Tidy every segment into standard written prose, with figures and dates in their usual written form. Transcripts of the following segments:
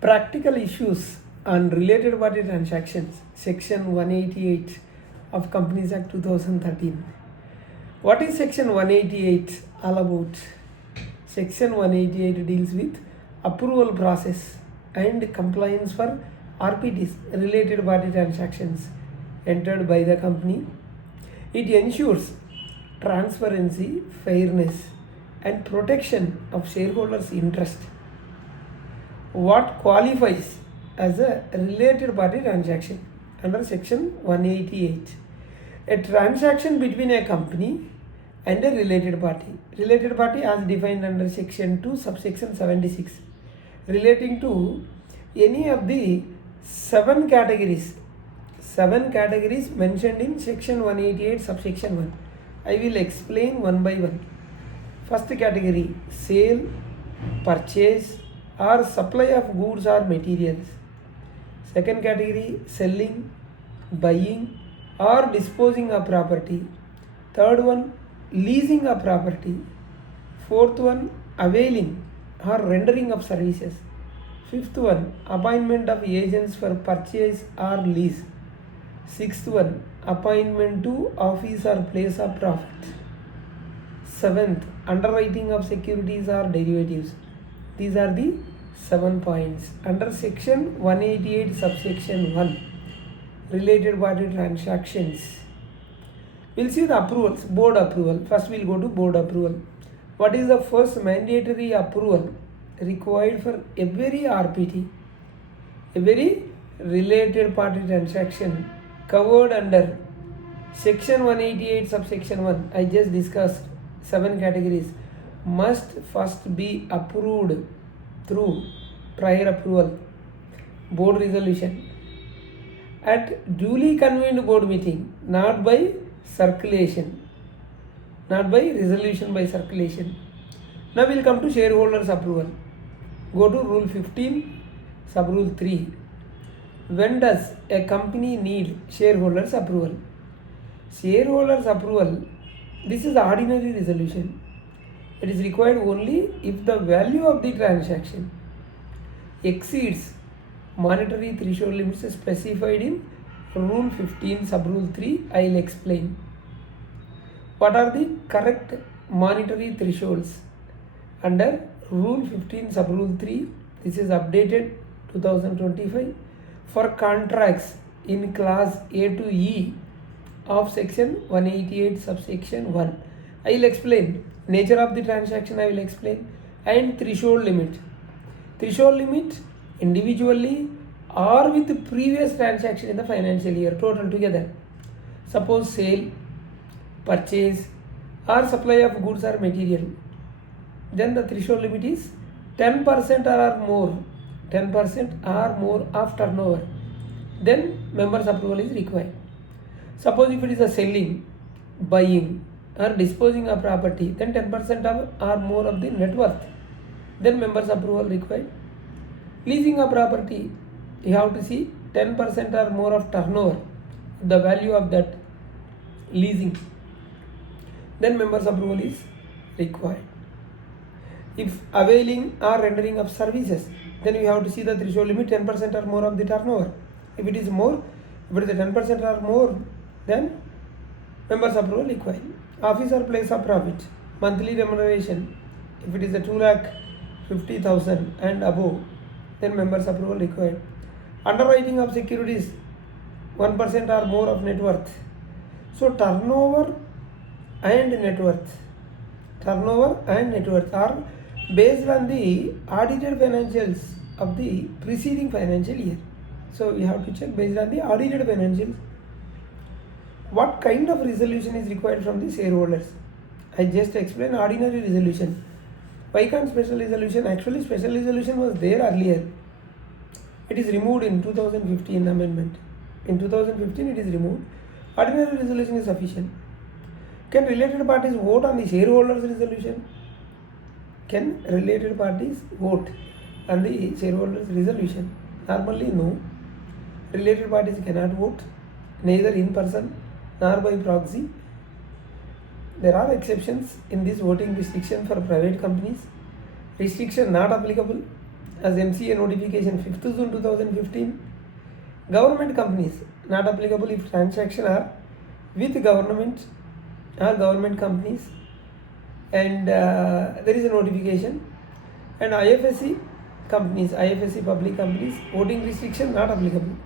Practical issues on related party transactions, Section 188 of Companies Act 2013. What is Section 188 all about? Section 188 deals with approval process and compliance for RPTs, related party transactions entered by the company. It ensures transparency, fairness, and protection of shareholders' interest. What qualifies as a related party transaction under Section 188? A transaction between a company and a related party. Related party as defined under Section 2, subsection 76, relating to any of the seven categories mentioned in Section 188, subsection 1. I will explain one by one. First category, sale, purchase, or supply of goods or materials. Second category, selling, buying, or disposing of property. Third one, leasing of property. Fourth one, availing or rendering of services. Fifth one, appointment of agents for purchase or lease. Sixth one, appointment to office or place of profit. Seventh, underwriting of securities or derivatives. These are the 7 points under Section 188, subsection 1, related party transactions. We'll see the approvals. Board approval. First we'll go to board approval. What is the first mandatory approval required for every RPT, every related party transaction covered under Section 188, subsection 1? I just discussed 7 categories. Must first be approved through prior approval, board resolution, at duly convened board meeting, not by circulation, not by resolution, by circulation. Now we'll come to shareholders approval. Go to Rule 15, Sub Rule 3. When does a company need shareholders approval? Shareholders approval, this is ordinary resolution. It is required only if the value of the transaction exceeds monetary threshold limits specified in Rule 15, Sub Rule 3. I will explain. What are the correct monetary thresholds under Rule 15, Sub Rule 3? This is updated 2025 for contracts in Class A to E of Section 188, subsection 1. I will explain. Nature of the transaction I will explain, and threshold limit. Threshold limit individually or with the previous transaction in the financial year, total together. Suppose sale, purchase, or supply of goods or material. Then the threshold limit is 10% or more. 10% or more of turnover. Then members' approval is required. Suppose if it is a selling, buying, or disposing of property, then 10% of or more of the net worth, then members' approval required. Leasing of property, you have to see 10% or more of turnover, the value of that leasing, then members' approval is required. If availing or rendering of services, then you have to see the threshold limit 10% or more of the turnover. If it is more, if it is 10% or more, then members' approval required. Office or place of profit, monthly remuneration, if it is a 2,50,000 and above, then members' approval required. Underwriting of securities, 1% or more of net worth. So turnover and net worth are based on the audited financials of the preceding financial year. So we have to check based on the audited financials. What kind of resolution is required from the shareholders? I just explained ordinary resolution. Why can't special resolution? Actually, special resolution was there earlier. It is removed in 2015 amendment. In 2015 it is removed. Ordinary resolution is sufficient. Can related parties vote on the shareholders resolution? Can related parties vote on the shareholders resolution? Normally no. Related parties cannot vote, neither in person nor by proxy. There are exceptions in this voting restriction for private companies. Restriction not applicable as MCA notification 5th June 2015. Government companies not applicable if transaction are with government or government companies, and there is a notification. And IFSC companies, IFSC public companies, voting restriction not applicable.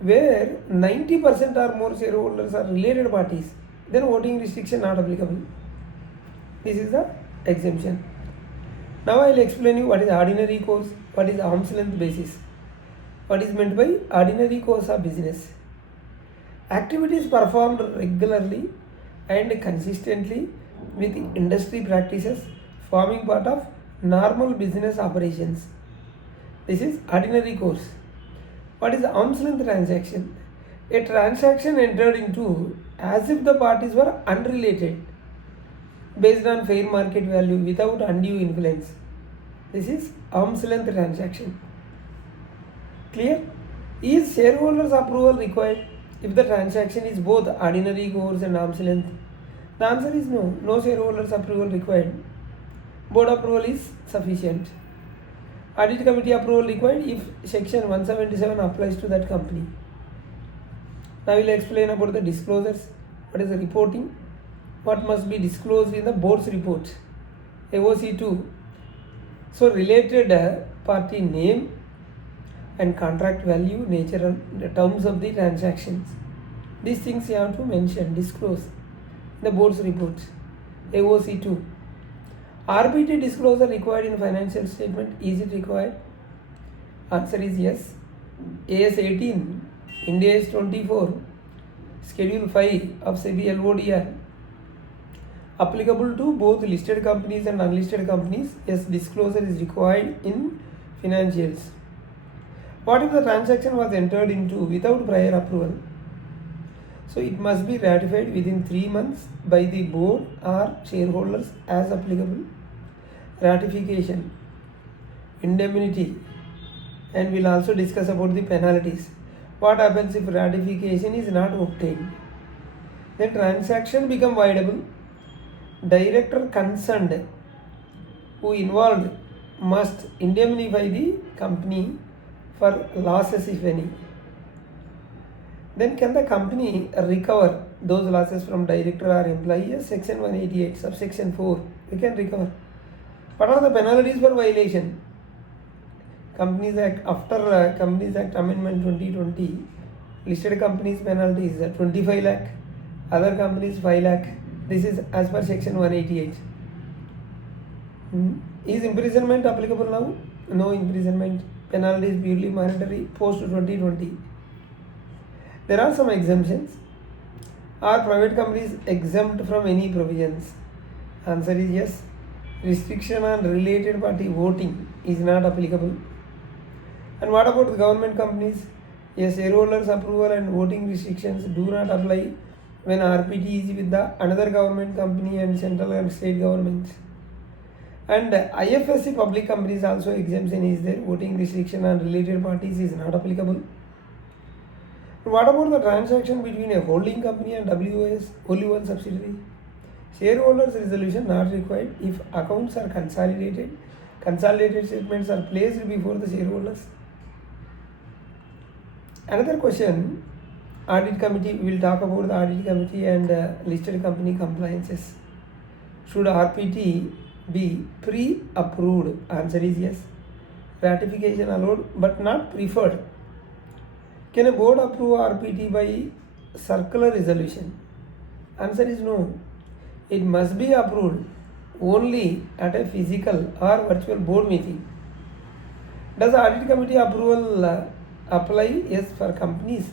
Where 90% or more shareholders are related parties, then voting restriction not applicable. This is the exemption. Now I will explain you what is ordinary course, what is arm's length basis. What is meant by ordinary course of business? Activities performed regularly and consistently with industry practices forming part of normal business operations. This is ordinary course. What is arm's length transaction? A transaction entered into as if the parties were unrelated, based on fair market value without undue influence. This is arm's length transaction. Clear? Is shareholders' approval required if the transaction is both ordinary course and arm's length? The answer is no. No shareholders' approval required. Board approval is sufficient. Audit committee approval required if section 177 applies to that company. Now we will explain about the disclosures. What is the reporting? What must be disclosed in the board's report? AOC 2. So related party name and contract value, nature and the terms of the transactions. These things you have to mention, disclose in the board's report. AOC 2. RPT disclosure required in financial statement. Is it required? Answer is yes. AS 18, Ind AS 24, Schedule 5 of SEBI LODR. Applicable to both listed companies and unlisted companies. Yes, disclosure is required in financials. What if the transaction was entered into without prior approval? So it must be ratified within 3 months by the board or shareholders as applicable. Ratification, indemnity, and we'll also discuss about the penalties. What happens if ratification is not obtained? Then transaction become viable. Director concerned who involved must indemnify the company for losses if any. Then can the company recover those losses from director or employee? Yes, section 188 subsection 4 we can recover. What are the penalties for violation? Companies Act, after Companies Act Amendment 2020, listed companies penalties 25 lakh, other companies 5 lakh. This is as per section 188. Is imprisonment applicable now? No imprisonment. Penalty is purely monetary post 2020. There are some exemptions. Are private companies exempt from any provisions? Answer is yes. Restriction on related party voting is not applicable. And what about the government companies? Yes, shareholders approval and voting restrictions do not apply when RPT is with the another government company and central and state governments. And IFSC public companies also exemption is there. Voting restriction on related parties is not applicable. What about the transaction between a holding company and WOS, only one subsidiary? Shareholders resolution not required if accounts are consolidated. Consolidated statements are placed before the shareholders. Another question, audit committee, we will talk about the audit committee and listed company compliances. Should RPT be pre-approved? Answer is yes. Ratification allowed but not preferred. Can a board approve RPT by circular resolution? Answer is no. It must be approved only at a physical or virtual board meeting. Does audit committee approval apply? Yes, for companies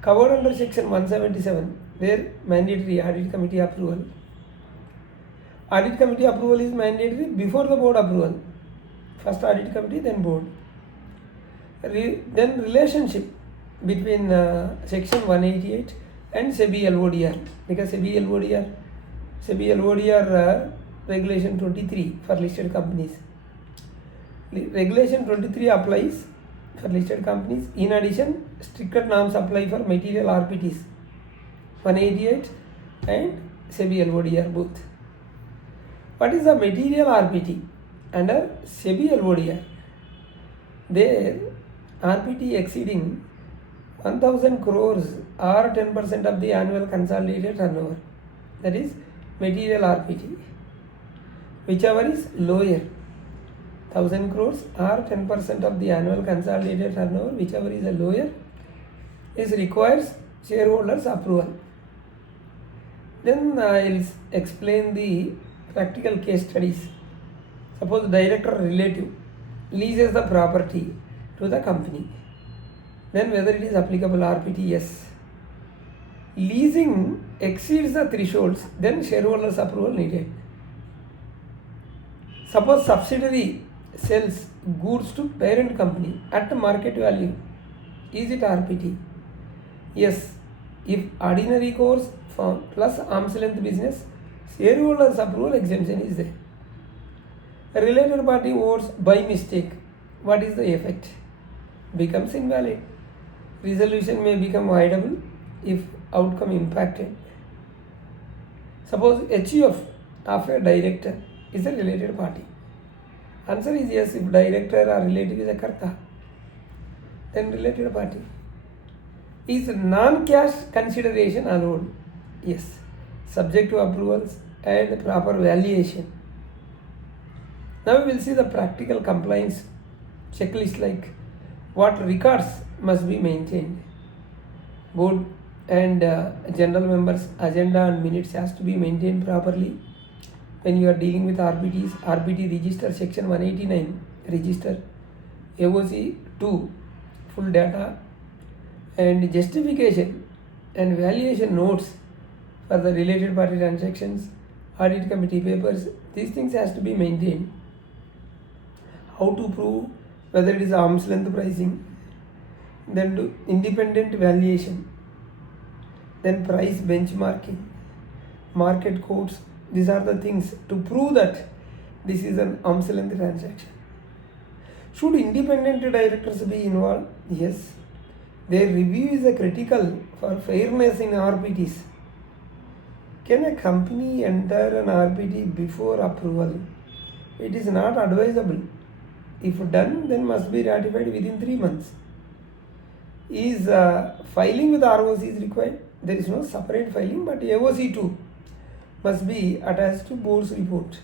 covered under section 177 where mandatory audit committee approval. Audit committee approval is mandatory before the board approval. First audit committee, then board. Then relationship between section 188 and SEBI LODR, because SEBI LODR regulation 23 for listed companies. Regulation 23 applies for listed companies. In addition, stricter norms apply for material RPTs 188 and SEBI LODR both. What is the material RPT? under SEBI LODR. There, RPT exceeding 1000 crores or 10% of the annual consolidated turnover, that is material RPT. Whichever is lower, 1000 crores or 10% of the annual consolidated turnover, whichever is a lower, is requires shareholders approval. Then I'll explain the practical case studies. Suppose director relative leases the property to the company. Then whether it is applicable RPT, yes. Leasing exceeds the thresholds, then shareholders approval needed. Suppose subsidiary sells goods to parent company at market value. Is it RPT? Yes. If ordinary course firm plus arm's length business, shareholders approval exemption is there. A related party votes by mistake. What is the effect? Becomes invalid. Resolution may become voidable if outcome impacted. Suppose HUF of a director is a related party. Answer is yes if director or relative is a karta. Then related party. Is non-cash consideration allowed? Yes. Subject to approvals and proper valuation. Now we will see the practical compliance checklist, like what records must be maintained. Board and general members' agenda and minutes has to be maintained properly. When you are dealing with RPTs, RPT register section 189 register, AOC 2 full data, and justification and valuation notes for the related party transactions, audit committee papers, these things has to be maintained. How to prove whether it is arm's length pricing, then do independent valuation, then price benchmarking, market quotes. These are the things to prove that this is an arm's length transaction. Should independent directors be involved? Yes. Their review is critical for fairness in RPTs. Can a company enter an RPT before approval? It is not advisable. If done, then must be ratified within 3 months. Is filing with ROC is required? There is no separate filing, but AOC 2 must be attached to board's report.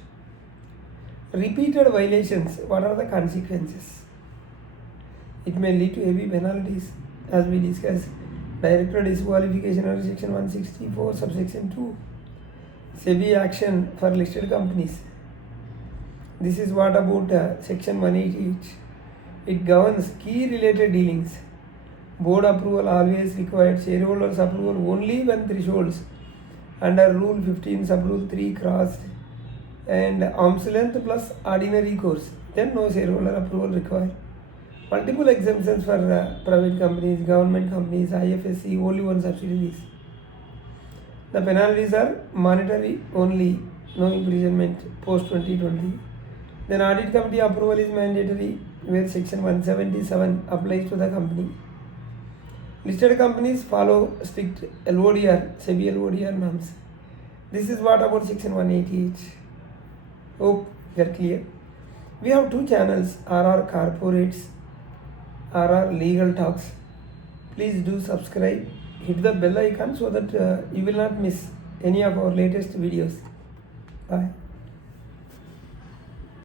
Repeated violations, what are the consequences? It may lead to heavy penalties, as we discussed. Director disqualification under section 164 subsection 2. SEBI action for listed companies. This is what about section 188. It governs key related dealings. Board approval always required. Shareholders approval only when thresholds under rule 15 sub rule 3 crossed, and arm's length plus ordinary course, then no shareholder approval required. Multiple exemptions for private companies, government companies, IFSC, only one subsidiaries. The penalties are monetary only, no imprisonment post 2020. Then audit committee approval is mandatory, where section 177 applies to the company. Listed companies follow strict LODR, SEBI LODR norms. This is what about section 188. Hope we are clear. We have 2 channels, RR Corporates, RR Legal Talks. Please do subscribe, hit the bell icon so that you will not miss any of our latest videos. Bye.